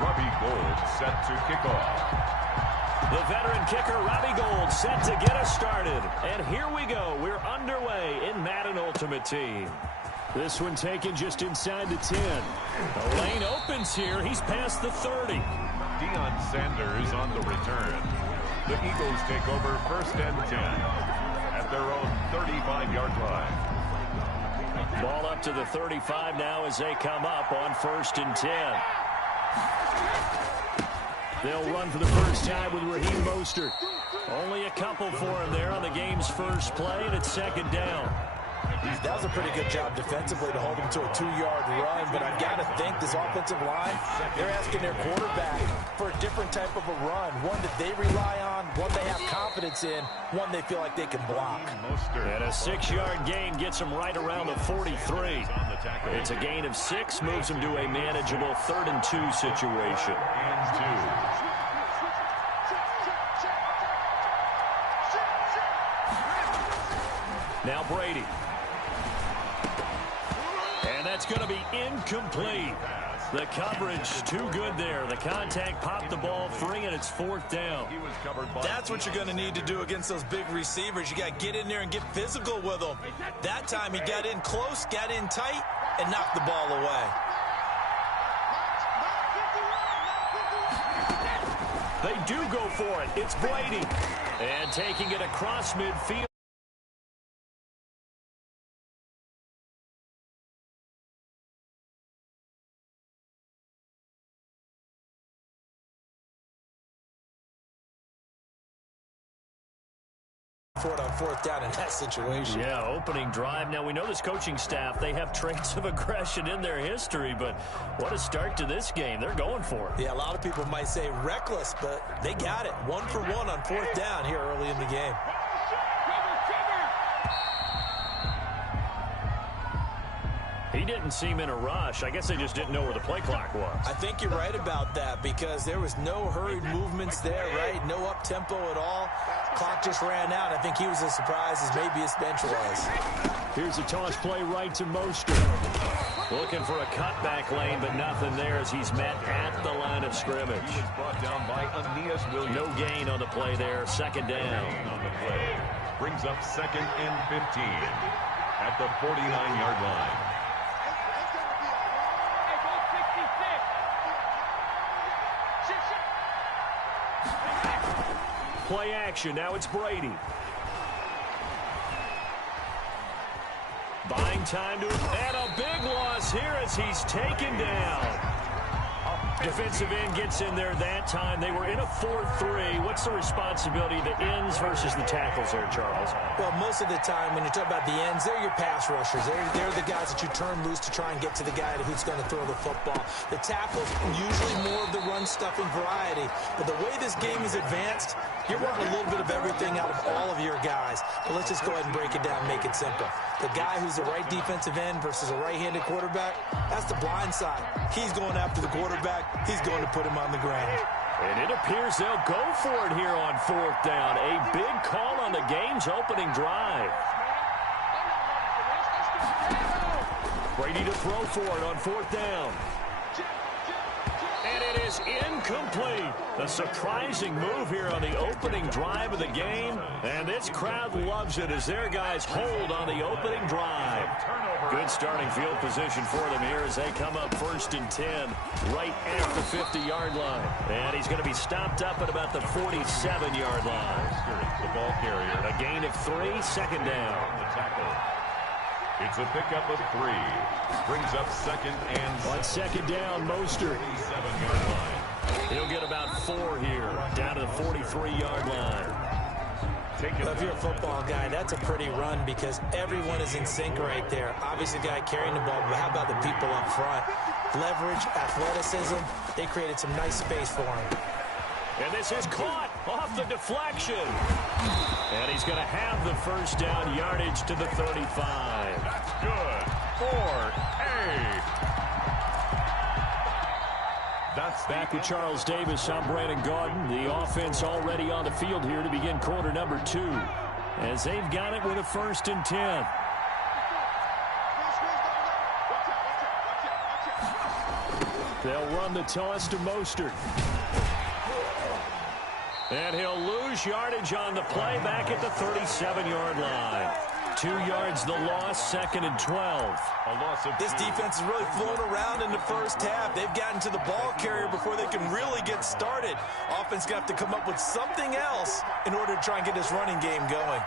Robbie Gould set to kick off. The veteran kicker, Robbie Gould, set to get us started. And here we go. We're underway in Madden Ultimate Team. This one taken just inside the 10. The lane opens here. He's past the 30. Deion Sanders on the return. The Eagles take over 1st and 10 at their own 35-yard line. Ball up to the 35 now as they come up on 1st and 10. They'll run for the first time with Raheem Mostert. Only a couple for him there on the game's first play, and it's 2nd down. That was a pretty good job defensively to hold him to a 2-yard run, but I've got to think this offensive line, they're asking their quarterback for a different type of a run, one that they rely on, one they have confidence in, one they feel like they can block. And a 6-yard gain gets him right around the 43. It's a gain of 6, moves him to a manageable 3rd and 2 situation. Now Brady. And that's going to be incomplete. The coverage too good there. The contact popped the ball free, and it's 4th down. That's what you're going to need to do against those big receivers. You got to get in there and get physical with them. That time he got in close, got in tight, and knocked the ball away. They do go for it. It's Brady. And taking it across midfield. For it on 4th down in that situation. Yeah, opening drive. Now, we know this coaching staff, they have traits of aggression in their history, but what a start to this game. They're going for it. Yeah, a lot of people might say reckless, but they got it. 1 for 1 on 4th down here early in the game. He didn't seem in a rush. I guess they just didn't know where the play clock was. I think you're right about that because there was no hurried movements there, right? No up-tempo at all. Clock just ran out. I think he was as surprised as maybe his bench was. Here's a toss play right to Mostert. Looking for a cutback lane, but nothing there as he's met at the line of scrimmage. He was brought down by Aeneas Williams. No gain on the play there. 2nd down. On the play. Brings up 2nd and 15 at the 49-yard line. Play action. Now it's Brady. Buying time to, and a big loss here as he's taken down. Defensive end gets in there that time. They were in a 4-3. What's the responsibility of the ends versus the tackles there, Charles? Well, most of the time when you talk about the ends, they're your pass rushers. They're the guys that you turn loose to try and get to the guy who's going to throw the football. The tackles, usually more of the run-stuffing variety. But the way this game is advanced, you're wanting a little bit of everything out of all of your guys. But let's just go ahead and break it down and make it simple. The guy who's the right defensive end versus a right-handed quarterback, that's the blind side. He's going after the quarterback. He's going to put him on the ground. And it appears they'll go for it here on 4th down. A big call on the game's opening drive. Brady to throw for it on 4th down. And it is incomplete. A surprising move here on the opening drive of the game. And this crowd loves it as their guys hold on the opening drive. Good starting field position for them here as they come up 1st and 10 right at the 50-yard line. And he's going to be stopped up at about the 47-yard line. The ball carrier. A gain of 3, 2nd down. The tackle. It's a pickup of 3. Brings up 2nd and on 2nd down, Mostert. 7-yard line. He'll get about 4 here, down to the 43-yard line. Well, if you're a football guy, that's a pretty run because everyone is in sync right there. Obviously, the guy carrying the ball, but how about the people up front? Leverage, athleticism, they created some nice space for him. And this is caught off the deflection. And he's going to have the first down yardage to the 35. That's good for A. That's back with Charles Davis. I'm Brandon Gaudin. The offense already on the field here to begin quarter number 2. As they've got it with a 1st and 10. They'll run the toss to Mostert. And he'll lose yardage on the play back at the 37-yard line. 2 yards the loss, 2nd and 12. This defense is really flown around in the first half. They've gotten to the ball carrier before they can really get started. Offense got to come up with something else in order to try and get this running game going.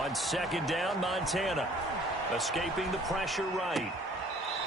On 2nd down, Montana escaping the pressure right.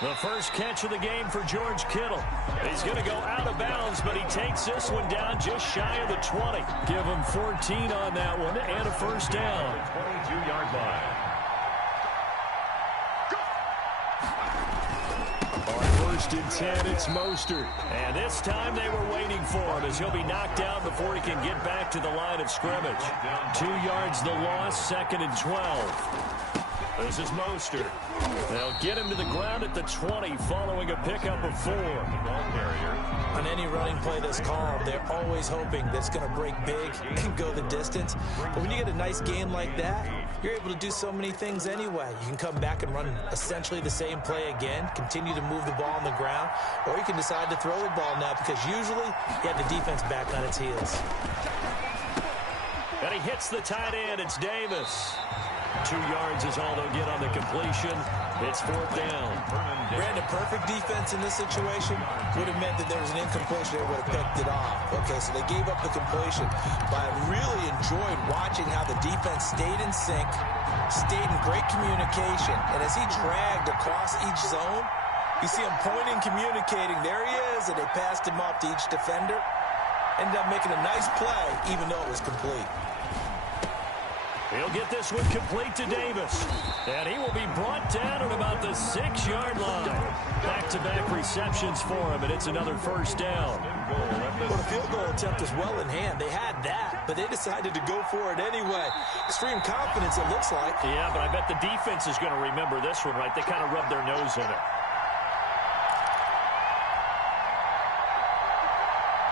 The first catch of the game for George Kittle. He's going to go out of bounds, but he takes this one down just shy of the 20. Give him 14 on that one and a first down. 22-yard line. On 1st and 10, it's Mostert. And this time they were waiting for him as he'll be knocked down before he can get back to the line of scrimmage. 2 yards the loss, 2nd and 12. This is Mostert. They'll get him to the ground at the 20 following a pickup of 4. On any running play that's called, they're always hoping that it's going to break big and go the distance. But when you get a nice game like that, you're able to do so many things anyway. You can come back and run essentially the same play again, continue to move the ball on the ground, or you can decide to throw the ball now because usually you have the defense back on its heels. And he hits the tight end. It's Davis. 2 yards is all they'll get on the completion. It's 4th down. Brandon, perfect defense in this situation would have meant that there was an incompletion. They would have picked it off. Okay, so they gave up the completion. But I really enjoyed watching how the defense stayed in sync, stayed in great communication. And as he dragged across each zone, you see him pointing, communicating. There he is, and they passed him off to each defender. Ended up making a nice play, even though it was complete. He'll get this one complete to Davis. And he will be brought down at about the 6-yard line. Back-to-back receptions for him, and it's another first down. Well, the field goal attempt is well in hand. They had that, but they decided to go for it anyway. Extreme confidence, it looks like. Yeah, but I bet the defense is going to remember this one, right? They kind of rubbed their nose in it.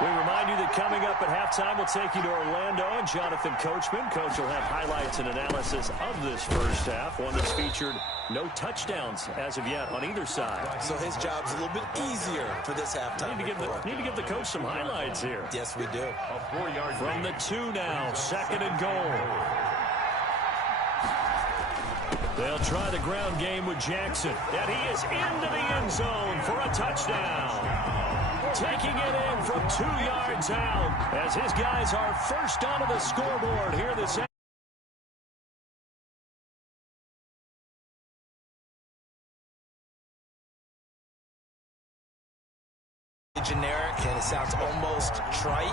We remind you that coming up at halftime, we'll take you to Orlando and Jonathan Coachman. Coach will have highlights and analysis of this first half, one that's featured no touchdowns as of yet on either side. So his job's a little bit easier for this halftime. Need to give the coach some highlights here. Yes, we do. From the 2 now, 2nd and goal. They'll try the ground game with Jackson. And he is into the end zone for a touchdown. Taking it in from 2 yards out as his guys are first onto the scoreboard here this afternoon. Generic, and it sounds almost trite,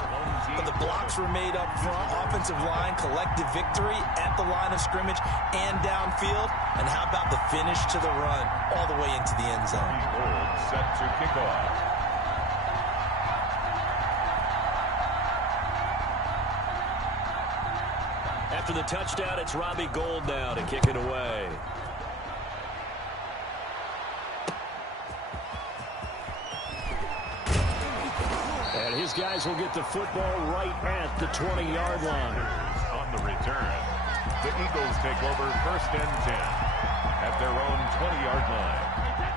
but the blocks were made up front. Offensive line, collective victory at the line of scrimmage and downfield. And how about the finish to the run all the way into the end zone? Set to kick off. After the touchdown, it's Robbie Gould now to kick it away. And his guys will get the football right at the 20-yard line. On the return, the Eagles take over 1st and 10 at their own 20-yard line.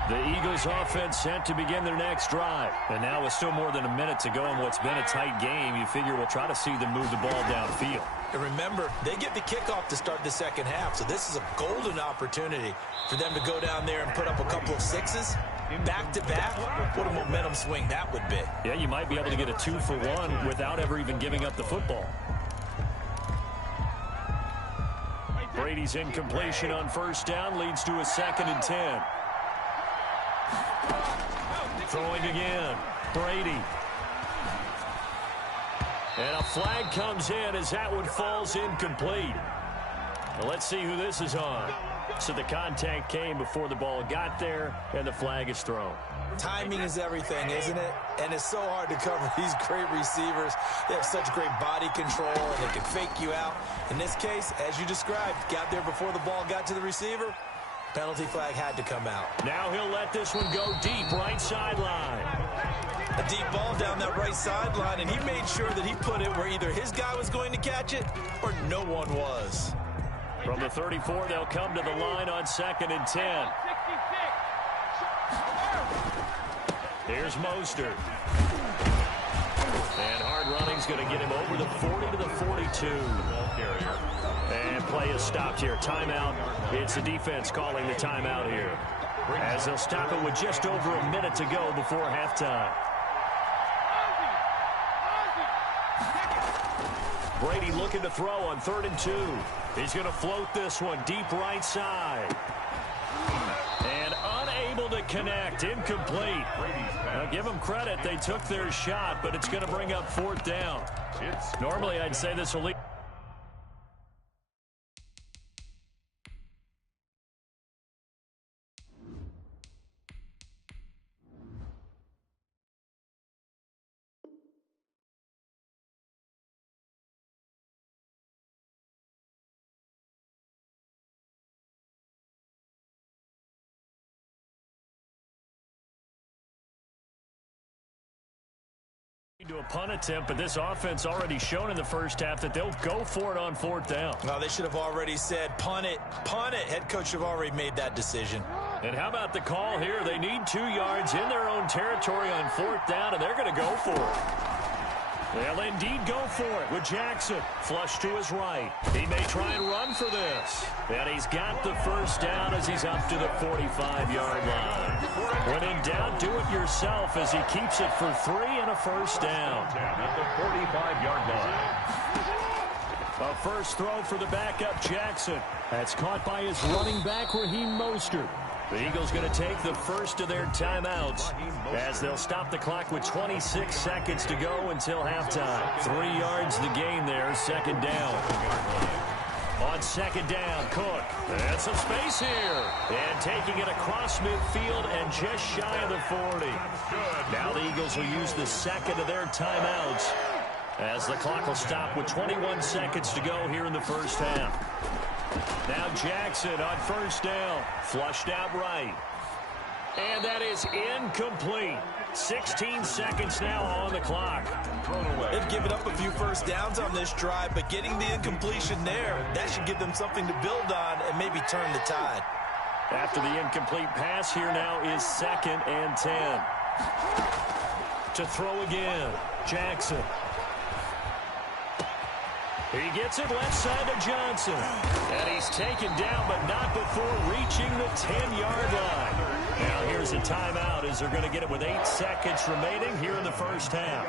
The Eagles offense set to begin their next drive. And now with still more than a minute to go in what's been a tight game, you figure we'll try to see them move the ball downfield. And remember, they get the kickoff to start the second half, so this is a golden opportunity for them to go down there and put up a couple of sixes back-to-back. What a momentum swing that would be. Yeah, you might be able to get a 2-for-1 without ever even giving up the football. Brady's incompletion on 1st down leads to a 2nd and 10. Throwing again, Brady. And a flag comes in as that one falls incomplete. Now let's see who this is on. So the contact came before the ball got there, and the flag is thrown. Timing is everything, isn't it? And it's so hard to cover these great receivers. They have such great body control, and they can fake you out. In this case, as you described, got there before the ball got to the receiver. Penalty flag had to come out. Now he'll let this one go deep right sideline. A deep ball down that right sideline, and he made sure that he put it where either his guy was going to catch it or no one was. From the 34, they'll come to the line on 2nd and 10. Here's Mostert. And hard running's going to get him over the 40 to the 42. And play is stopped here. Timeout. It's the defense calling the timeout here, as they'll stop it with just over a minute to go before halftime. Brady looking to throw on 3rd and 2. He's going to float this one deep right side. And unable to connect. Incomplete. Now give them credit. They took their shot, but it's going to bring up 4th down. Normally I'd say this will lead. To a punt attempt, but this offense already shown in the first half that they'll go for it on 4th down. No, they should have already said punt it, punt it. Head coach have already made that decision. And how about the call here? They need 2 yards in their own territory on 4th down, and they're going to go for it. They'll indeed go for it with Jackson. Flush to his right. He may try and run for this. And he's got the first down as he's up to the 45-yard line. When in doubt, do it yourself as he keeps it for 3 and a first down. At the 45-yard line. A first throw for the backup Jackson. That's caught by his running back, Raheem Mostert. The Eagles going to take the first of their timeouts as they'll stop the clock with 26 seconds to go until halftime. 3 yards the gain there, 2nd down. On 2nd down, Cook. And some space here. And taking it across midfield and just shy of the 40. Now the Eagles will use the 2nd of their timeouts as the clock will stop with 21 seconds to go here in the first half. Now Jackson on 1st down. Flushed out right. And that is incomplete. 16 seconds now on the clock. They've given up a few first downs on this drive, but getting the incompletion there, that should give them something to build on and maybe turn the tide. After the incomplete pass, here now is 2nd and 10. To throw again, Jackson. He gets it left side to Johnson. And he's taken down, but not before reaching the 10-yard line. Now here's a timeout as they're going to get it with 8 seconds remaining here in the first half.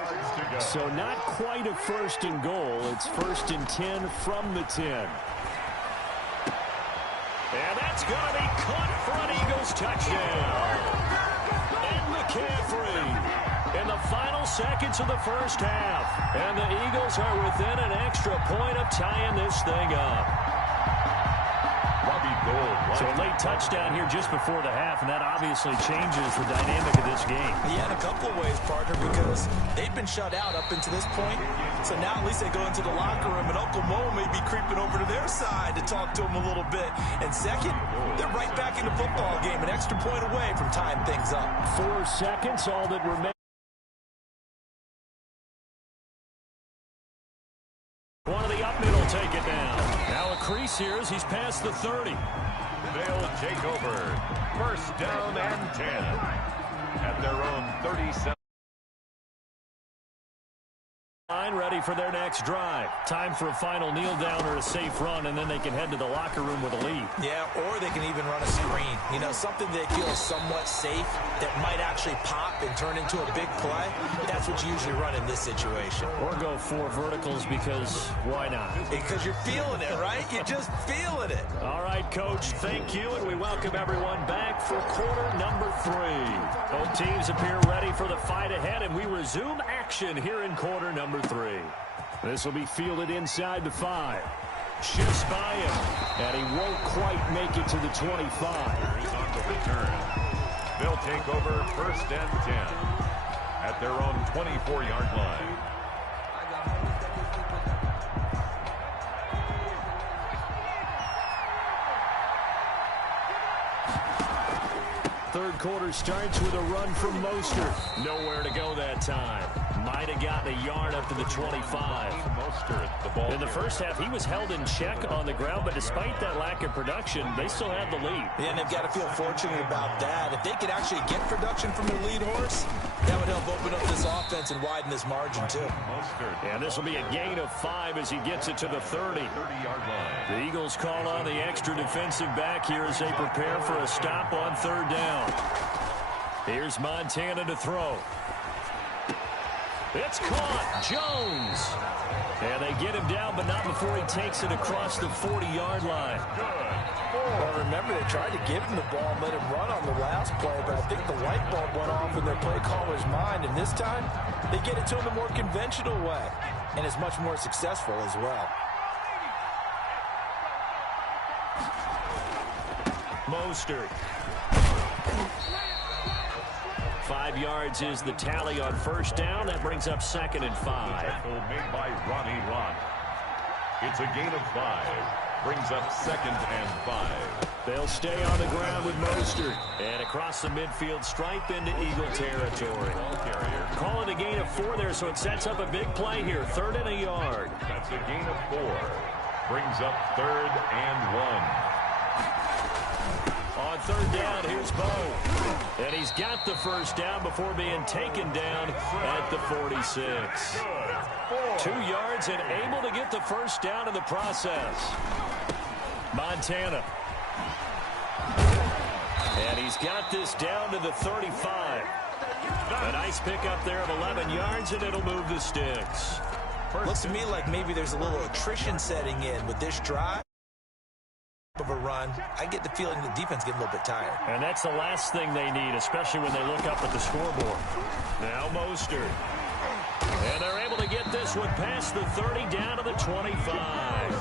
So not quite a 1st and goal. It's 1st and 10 from the 10. And that's going to be caught for an Eagles touchdown. And McCaffrey in the final seconds of the first half. And the Eagles are within an extra point of tying this thing up. So a late touchdown here just before the half, and that obviously changes the dynamic of this game. Yeah, in a couple of ways, partner, because they've been shut out up until this point. So now at least they go into the locker room, and Uncle Mo may be creeping over to their side to talk to him a little bit. And second, they're right back in the football game, an extra point away from tying things up. 4 seconds, all that remains. One of the up middle take it down. Now a crease here as he's past the 30. They'll take over. 1st down and 10 at their own 37. Ready for their next drive. Time for a final kneel down or a safe run, and then they can head to the locker room with a lead. Yeah, or they can even run a screen. You know, something they feel somewhat safe that might actually pop and turn into a big play. That's what you usually run in this situation. Or go 4 verticals because why not? Because you're feeling it, right? You're just feeling it. All right, Coach, thank you, and we welcome everyone back for quarter number 3. Both teams appear ready for the fight ahead, and we resume action here in quarter number 3. This will be fielded inside the 5. Shifts by him, and he won't quite make it to the 25. He's on the return. They'll take over 1st and 10 at their own 24-yard line. Third quarter starts with a run from Mostert. Nowhere to go that time. Might have gotten a yard up to the 25. In the first half, he was held in check on the ground, but despite that lack of production, they still had the lead. Yeah, and they've got to feel fortunate about that. If they could actually get production from their lead horse, that would help open up this offense and widen this margin, too. And this will be a gain of 5 as he gets it to the 30. The Eagles call on the extra defensive back here as they prepare for a stop on third down. Here's Montana to throw. It's caught. Jones. And they get him down, but not before he takes it across the 40-yard line. Well, remember, they tried to give him the ball and let him run on the last play, but I think the light bulb went off in their play caller's mind, and this time they get it to him the more conventional way, and it's much more successful as well. Mostert. 5 yards is the tally on first down. That brings up 2nd and 5. Tackle made by Ronnie Lott. It's a gain of 5. Brings up 2nd and 5. They'll stay on the ground with Mostert. And across the midfield stripe into Eagle territory. Call it a gain of 4 there, so it sets up a big play here. 3rd and a yard. That's a gain of 4. Brings up 3rd and 1. On third down, here's Bo. And he's got the first down before being taken down at the 46. 2 yards and able to get the first down in the process. Montana. And he's got this down to the 35. A nice pickup there of 11 yards, and it'll move the sticks. Looks to me like maybe there's a little attrition setting in with this drive of a run. I get the feeling the defense getting a little bit tired. And that's the last thing they need, especially when they look up at the scoreboard. Now Mostert. And they're able to get this one past the 30 down to the 25.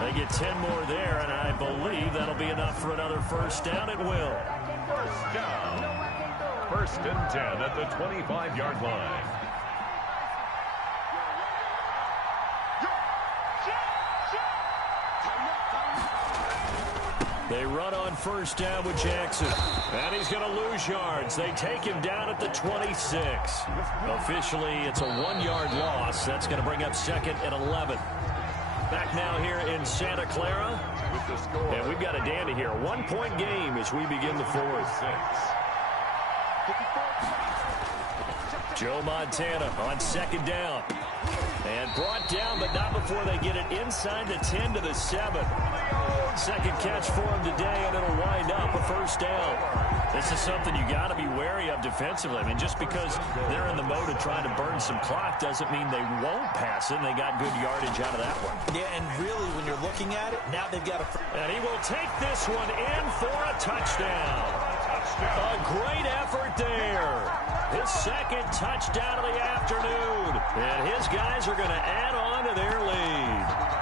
They get 10 more there, and I believe that'll be enough for another first down. It will. First down. 1st and 10 at the 25-yard line. They run on first down with Jackson. And he's going to lose yards. They take him down at the 26. Officially, it's a 1-yard loss. That's going to bring up 2nd and 11. Back now here in Santa Clara. And we've got a dandy here. 1-point game as we begin the 4th. Joe Montana on 2nd down. And brought down, but not before they get it inside the 10 to the 7. Second catch for him today, and it'll wind up a first down. This is something you got to be wary of defensively. I mean, just because they're in the mode of trying to burn some clock doesn't mean they won't pass it, and they got good yardage out of that one. Yeah, and really, when you're looking at it, now they've got a... And he will take this one in for a touchdown. A great effort there. His 2nd touchdown of the afternoon. And his guys are going to add on to their lead.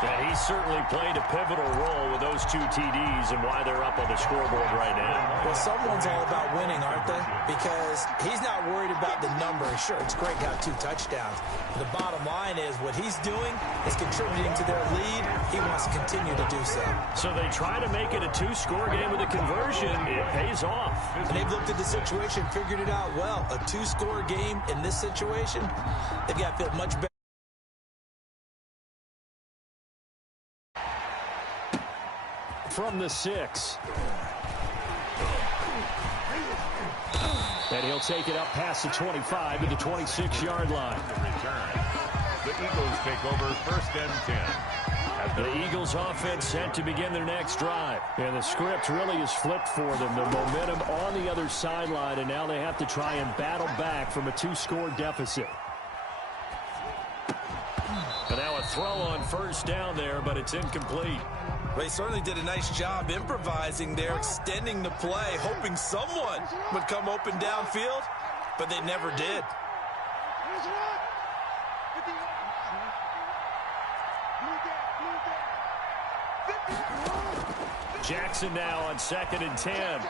And he certainly played a pivotal role with those 2 TDs and why they're up on the scoreboard right now. Well, someone's all about winning, aren't they? Because he's not worried about the number. Sure, it's great to have 2 touchdowns. The bottom line is what he's doing is contributing to their lead. He wants to continue to do so. So they try to make it a 2-score game with a conversion. It pays off. And they've looked at the situation, figured it out well. A 2-score game in this situation, they've got to feel much better. From the 6. And he'll take it up past the 25 to the 26-yard line. The Eagles take over 1st and 10. The Eagles offense set to begin their next drive. And the script really is flipped for them. The momentum on the other sideline, and now they have to try and battle back from a 2-score deficit. And now a throw on first down there, but it's incomplete. They certainly did a nice job improvising there, extending the play, hoping someone would come open downfield, but they never did. Jackson now on 2nd and 10.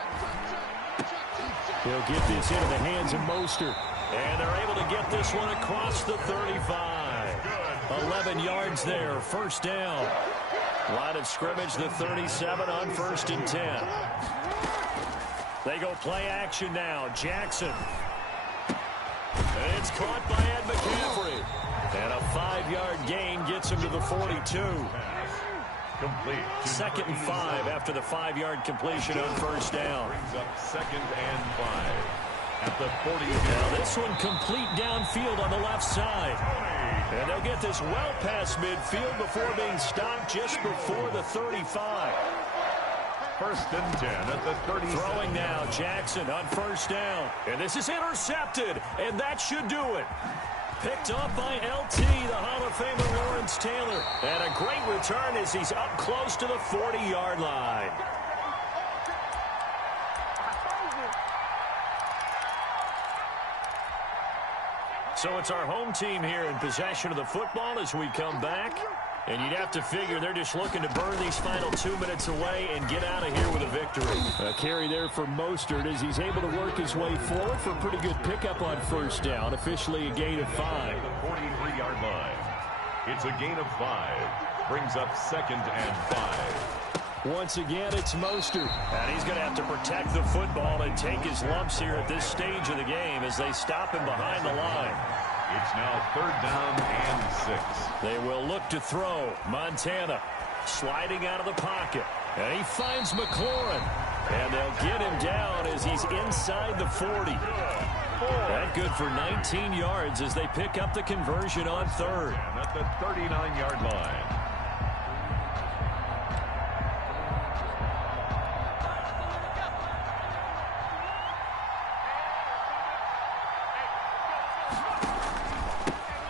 He'll get this into the hands of Mostert. And they're able to get this one across the 35. 11 yards there, first down. Line of scrimmage, the 37 on 1st and 10. They go play action now. Jackson. It's caught by Ed McCaffrey. And a 5-yard gain gets him to the 42. Complete. 2nd and 5 after the 5-yard completion on first down. Brings up 2nd and 5 at the 40. Now this one complete downfield on the left side. And they'll get this well past midfield before being stopped just before the 35. 1st and 10 at the 30. Throwing now, Jackson on first down. And this is intercepted, and that should do it. Picked off by LT, the Hall of Famer Lawrence Taylor. And a great return as he's up close to the 40-yard line. So it's our home team here in possession of the football as we come back. And you'd have to figure they're just looking to burn these final 2 minutes away and get out of here with a victory. A carry there for Mostert as he's able to work his way forward for a pretty good pickup on first down. Officially a gain of 5. The 43-yard line. It's a gain of 5. Brings up 2nd and 5. Once again, it's Mostert. And he's going to have to protect the football and take his lumps here at this stage of the game as they stop him behind the line. It's now 3rd down and 6. They will look to throw. Montana sliding out of the pocket. And he finds McLaurin. And they'll get him down as he's inside the 40. That good for 19 yards as they pick up the conversion on 3rd. And at the 39-yard line.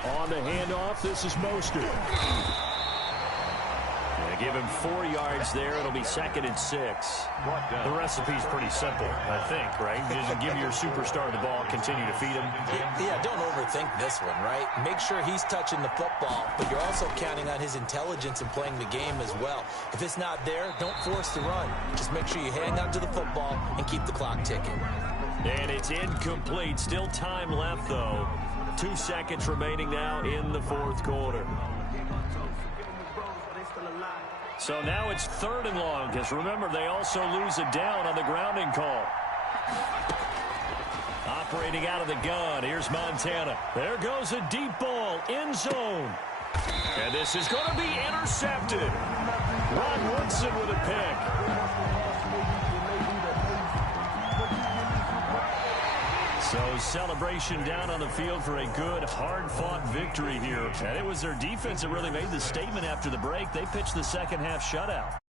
On the handoff, this is Mostert. They give him 4 yards there. It'll be 2nd and 6. The recipe's pretty simple, I think, right? You just give your superstar the ball, continue to feed him. Yeah, don't overthink this one, right? Make sure he's touching the football, but you're also counting on his intelligence in playing the game as well. If it's not there, don't force the run. Just make sure you hang on to the football and keep the clock ticking. And it's incomplete. Still time left, though. 2 seconds remaining now in the 4th quarter. So now it's 3rd and long, because remember, they also lose a down on the grounding call. Operating out of the gun, here's Montana. There goes a deep ball, end zone. And this is going to be intercepted. Ron Woodson with a pick. So celebration down on the field for a good, hard-fought victory here. And it was their defense that really made the statement after the break. They pitched the second half shutout.